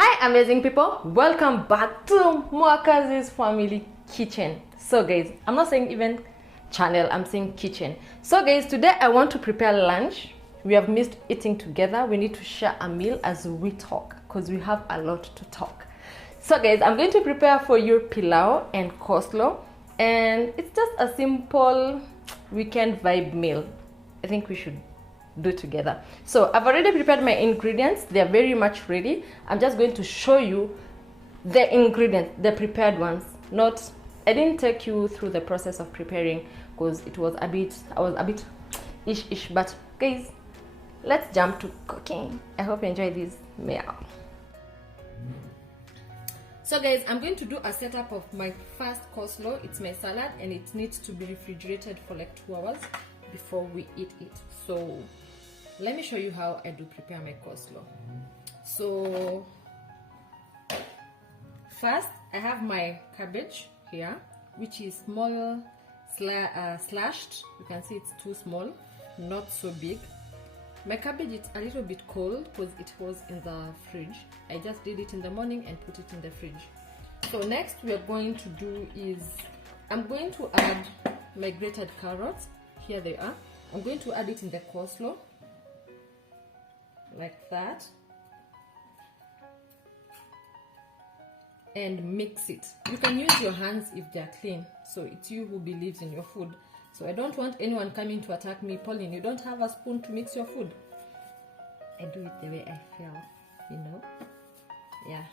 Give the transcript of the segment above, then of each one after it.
Hi amazing people, welcome back to Mwakazis family kitchen. So guys, I'm not saying even channel, I'm saying kitchen. So guys, today I want to prepare lunch. We have missed eating together. We need to share a meal as we talk because we have a lot to talk. So guys, I'm going to prepare for you pilau and coleslaw, and it's just a simple weekend vibe meal. I think we should do together. So I've already prepared my ingredients. They're very much ready. I'm just going to show you the ingredients, the prepared ones. I didn't take you through the process of preparing because I was a bit ish, but guys, let's jump to cooking. I hope you enjoy this meal. So guys, I'm going to do a setup of my first coleslaw. It's my salad and it needs to be refrigerated for like 2 hours before we eat it. So let me show you how I do prepare my coleslaw. So first I have my cabbage here, which is small slashed. You can see it's too small, not so big. My cabbage is a little bit cold because it was in the fridge. I just did it in the morning and put it in the fridge. So next we are going to do is I'm going to add my grated carrots. Here they are. I'm going to add it in the coleslaw like that and mix it. You can use your hands if they're clean, so it's you who believes in your food. So I don't want anyone coming to attack me, Pauline, you don't have a spoon to mix your food. I do it the way I feel, you know. Yeah,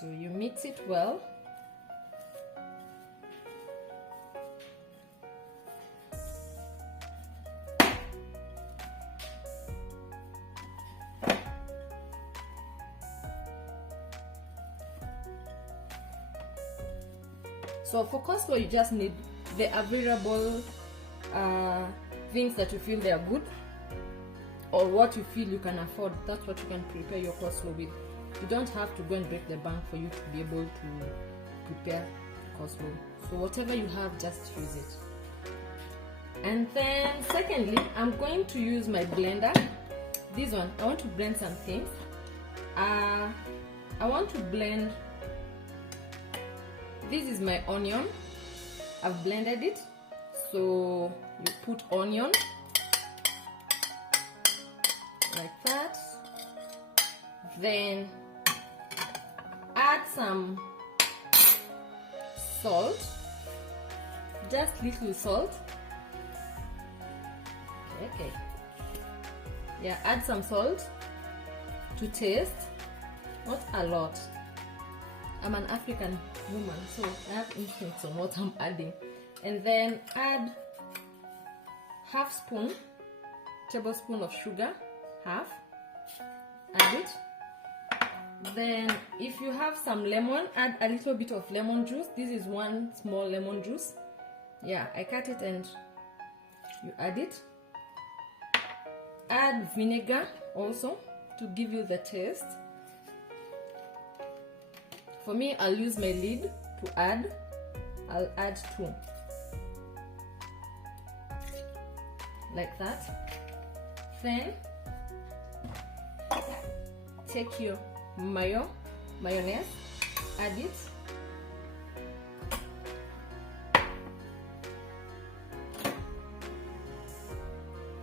so you mix it well. So for coleslaw, you just need the available things that you feel they are good, or what you feel you can afford. That's what you can prepare your coleslaw with. You don't have to go and break the bank for you to be able to prepare coleslaw. So whatever you have, just use it. And then secondly, I'm going to use my blender. This one, I want to blend some things. I want to blend. This is my onion. I've blended it. So you put onion like that. Then add some salt, just little salt. Okay. Yeah, add some salt to taste, not a lot. I'm an African woman, so I have instincts on what I'm adding. And then add tablespoon of sugar, half. Add it. Then if you have some lemon, add a little bit of lemon juice. This is one small lemon juice. Yeah, I cut it and you add it. Add vinegar also to give you the taste. For me, I'll use my lid to add. I'll add 2. Like that. Then take your mayonnaise, add it.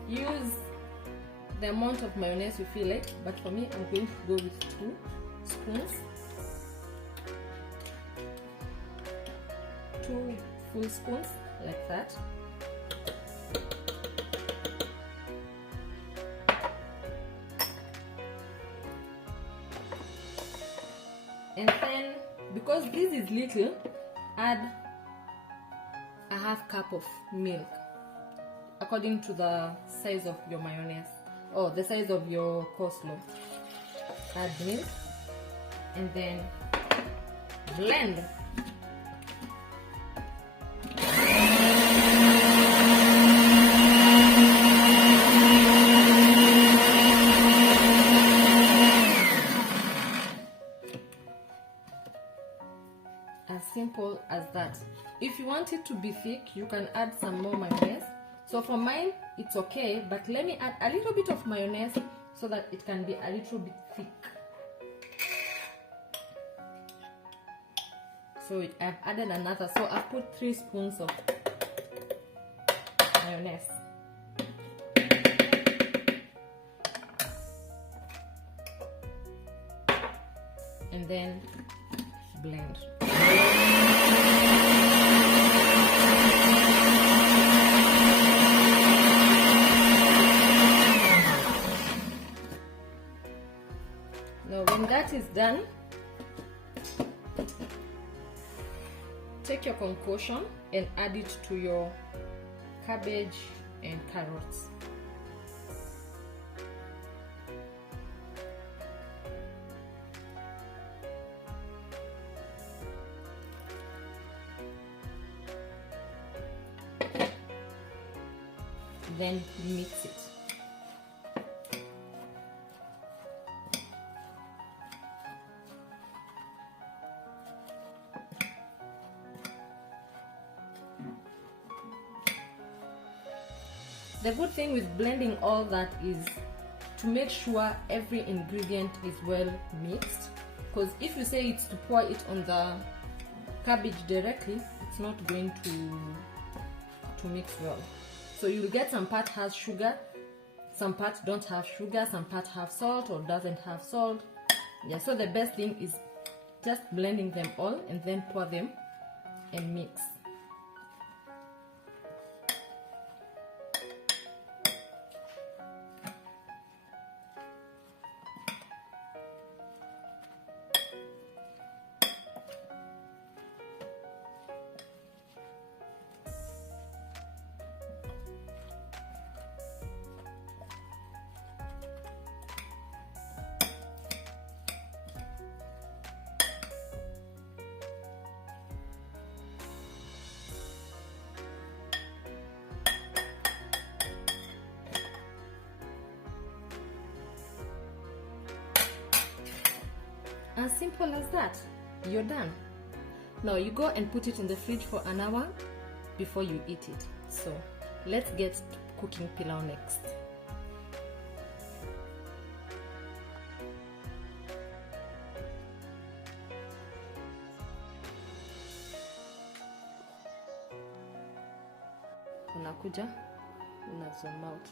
Use the amount of mayonnaise you feel like, but for me, I'm going to go with 2 spoons. 2 full spoons, like that. And then, because this is little, add a half cup of milk according to the size of your mayonnaise or the size of your coleslaw. Add milk and then blend. As simple as that. If you want it to be thick, you can add some more mayonnaise. So for mine, it's okay, but let me add a little bit of mayonnaise so that it can be a little bit thick. So I've added another, so I've put 3 spoons of mayonnaise. And then blend. Now when that is done, take your concoction and add it to your cabbage and carrots. Then mix it. The good thing with blending all that is to make sure every ingredient is well mixed, because if you say it's to pour it on the cabbage directly, it's not going to mix well. So you'll get some part has sugar, some parts don't have sugar, some parts have salt or doesn't have salt. Yeah, so the best thing is just blending them all and then pour them and mix. As simple as that, you're done. Now you go and put it in the fridge for an hour before you eat it. So let's get to cooking pilau next. Unakuja, una zoom out.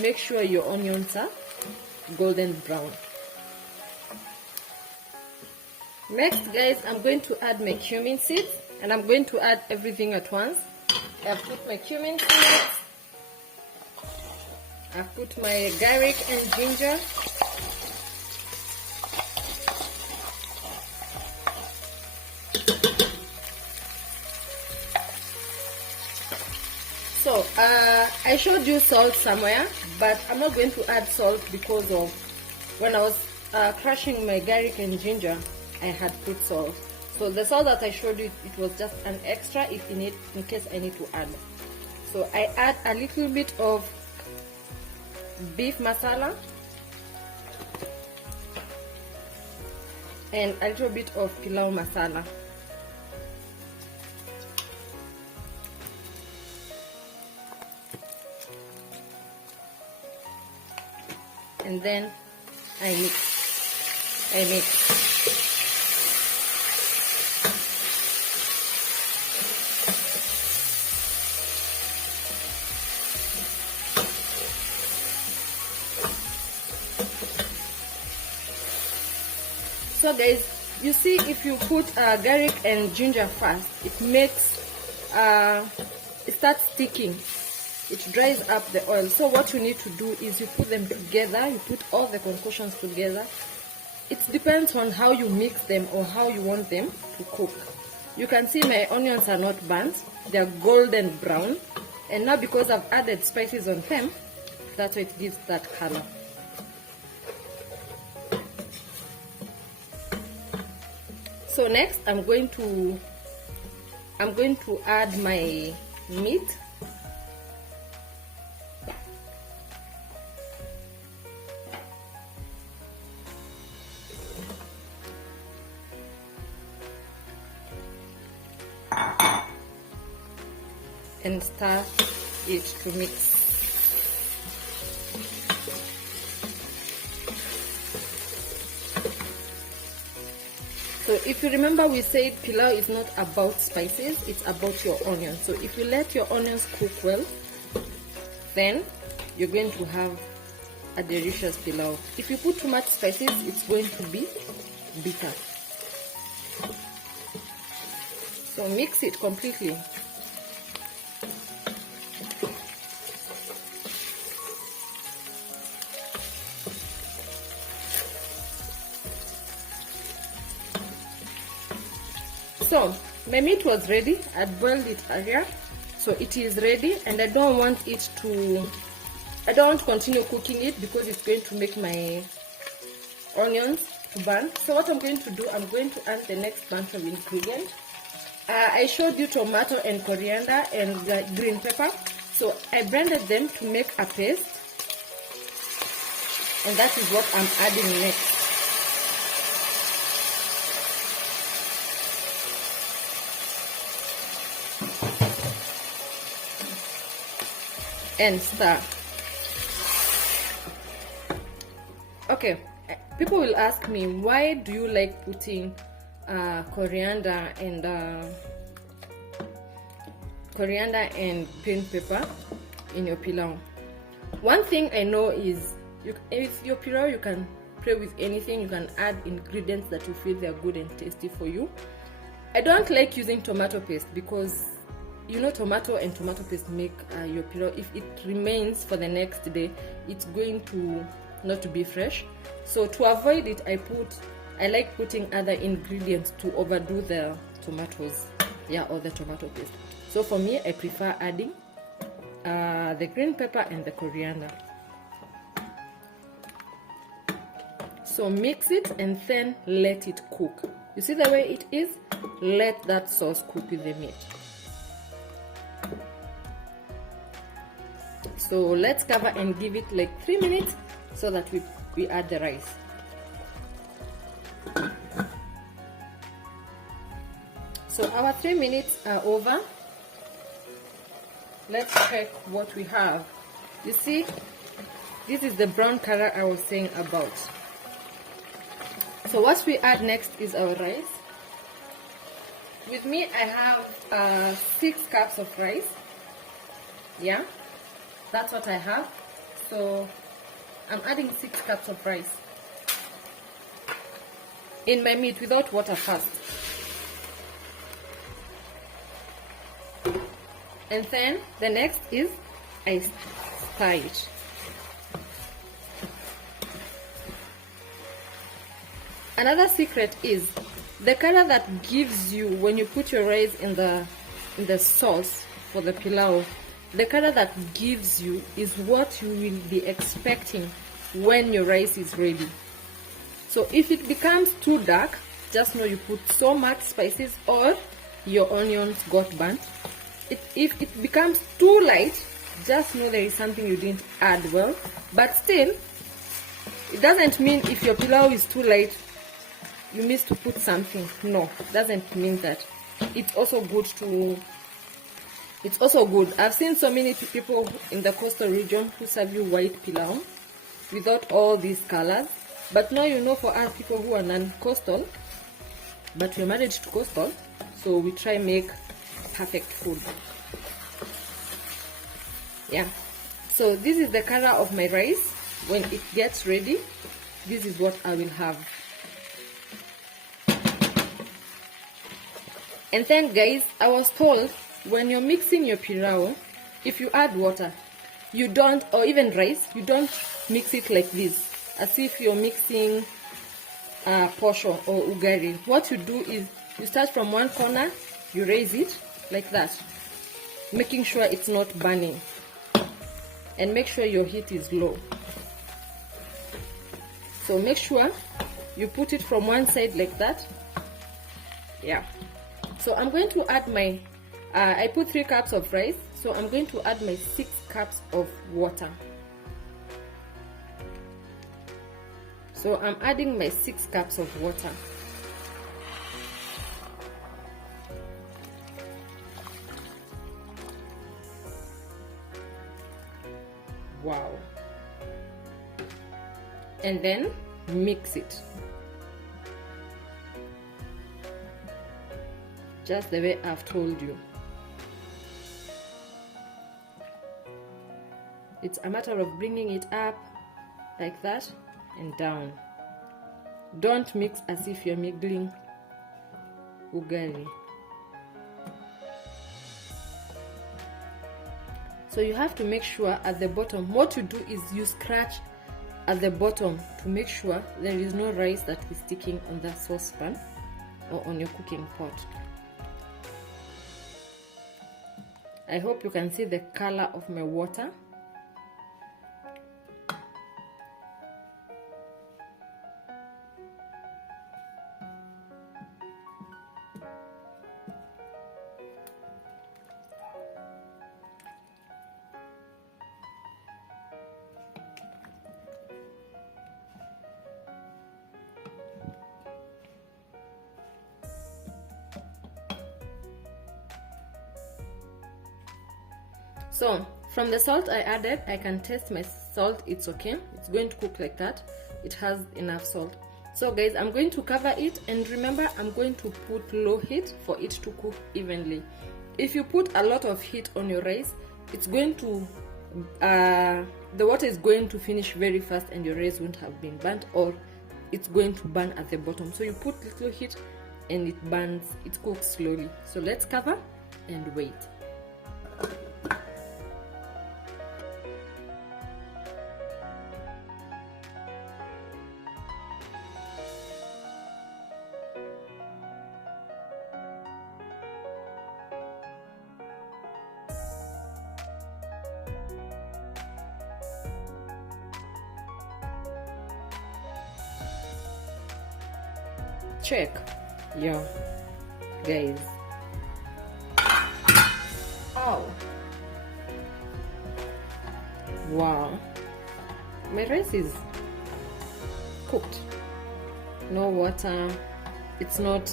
Make sure your onions are golden brown. Next, guys, I'm going to add my cumin seeds, and I'm going to add everything at once. I've put my cumin seeds, I've put my garlic and ginger, so I showed you salt somewhere, but I'm not going to add salt because of when I was crushing my garlic and ginger, I had put salt. So the salt that I showed you, it was just an extra if in case I need to add. So I add a little bit of beef masala and a little bit of pilau masala. And then I mix. So guys, you see, if you put garlic and ginger first, it makes it starts sticking. It dries up the oil. So what you need to do is you put them together, you put all the concoctions together. It depends on how you mix them or how you want them to cook. You can see my onions are not burnt, they are golden brown, and now because I've added spices on them, that's why it gives that color. So next I'm going to add my meat. And stir it to mix. So if you remember, we said pilau is not about spices, it's about your onions. So if you let your onions cook well, then you're going to have a delicious pilau. If you put too much spices, it's going to be bitter. So mix it completely. So my meat was ready. I boiled it earlier, so it is ready, and I don't want to continue cooking it because it's going to make my onions to burn. So what I'm going to do, I'm going to add the next bunch of ingredients. I showed you tomato and coriander and green pepper, so I blended them to make a paste, and that is what I'm adding next. And stir. Okay, people will ask me, why do you like putting coriander and green pepper in your pilau? One thing I know is, if your pilau, you can play with anything. You can add ingredients that you feel they are good and tasty for you. I don't like using tomato paste because, you know, tomato and tomato paste make your pilau, if it remains for the next day, it's going to not to be fresh. So to avoid it, I like putting other ingredients to overdo the tomatoes, or the tomato paste. So for me, I prefer adding the green pepper and the coriander. So mix it and then let it cook. You see the way it is? Let that sauce cook with the meat. So let's cover and give it like 3 minutes so that we add the rice. So our 3 minutes are over. Let's check what we have. You see, this is the brown color I was saying about. So what we add next is our rice. With me, I have 6 cups of rice. Yeah, that's what I have. So I'm adding 6 cups of rice in my meat without water first. And then the next is I stir it. Another secret is the color that gives you when you put your rice in the sauce for the pilau. The color that gives you is what you will be expecting when your rice is ready. So if it becomes too dark, just know you put so much spices or your onions got burnt. If it becomes too light, just know there is something you didn't add well. But still, it doesn't mean if your pilau is too light, you missed to put something. No, it doesn't mean that. It's also good. I've seen so many people in the coastal region who serve you white pilau without all these colors. But now you know, for us people who are non-coastal, but we're married to coastal, so we try make perfect food. Yeah. So this is the color of my rice. When it gets ready, this is what I will have. And then guys, I was told when you're mixing your pilau, if you add water, you don't, or even rice, you don't mix it like this, as if you're mixing posho or ugari. What you do is you start from one corner, you raise it like that, making sure it's not burning, and make sure your heat is low. So make sure you put it from one side like that, Yeah, so I'm going to add my I put 3 cups of rice, so I'm going to add my 6 cups of water. So I'm adding my 6 cups of water. Wow. And then mix it. Just the way I've told you. It's a matter of bringing it up like that and down. Don't mix as if you're mixing ugali. So you have to make sure at the bottom, what you do is you scratch at the bottom to make sure there is no rice that is sticking on the saucepan or on your cooking pot. I hope you can see the color of my water. So from the salt I added, I can taste my salt. It's okay, it's going to cook like that. It has enough salt. So guys, I'm going to cover it, and remember, I'm going to put low heat for it to cook evenly. If you put a lot of heat on your rice, it's going to the water is going to finish very fast and your rice won't have been burnt, or it's going to burn at the bottom. So you put little heat and it burns, it cooks slowly. So let's cover and wait. Check, yeah, guys. Oh, wow, my rice is cooked. No water. It's not,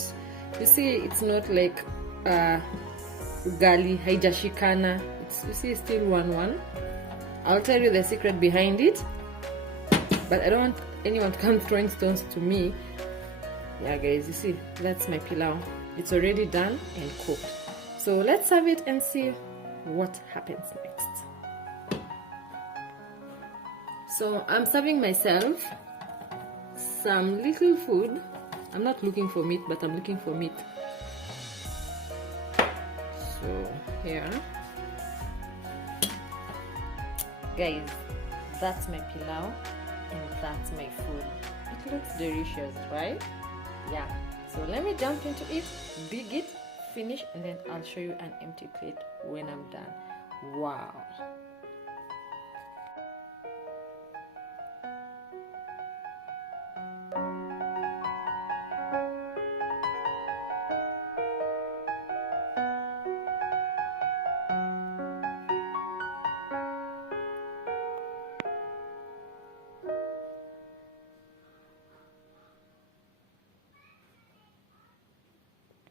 you see, it's not like ugali haijashikana. It's, you see, still 1-1. I'll tell you the secret behind it, but I don't want anyone to come throwing stones to me. Yeah guys, you see, that's my pilau. It's already done and cooked. So let's serve it and see what happens next. So I'm serving myself some little food. I'm not looking for meat, but I'm looking for meat. So here, guys, that's my pilau and that's my food. It looks delicious, right? Yeah, so let me jump into it, dig it, finish, and then I'll show you an empty plate when I'm done. Wow.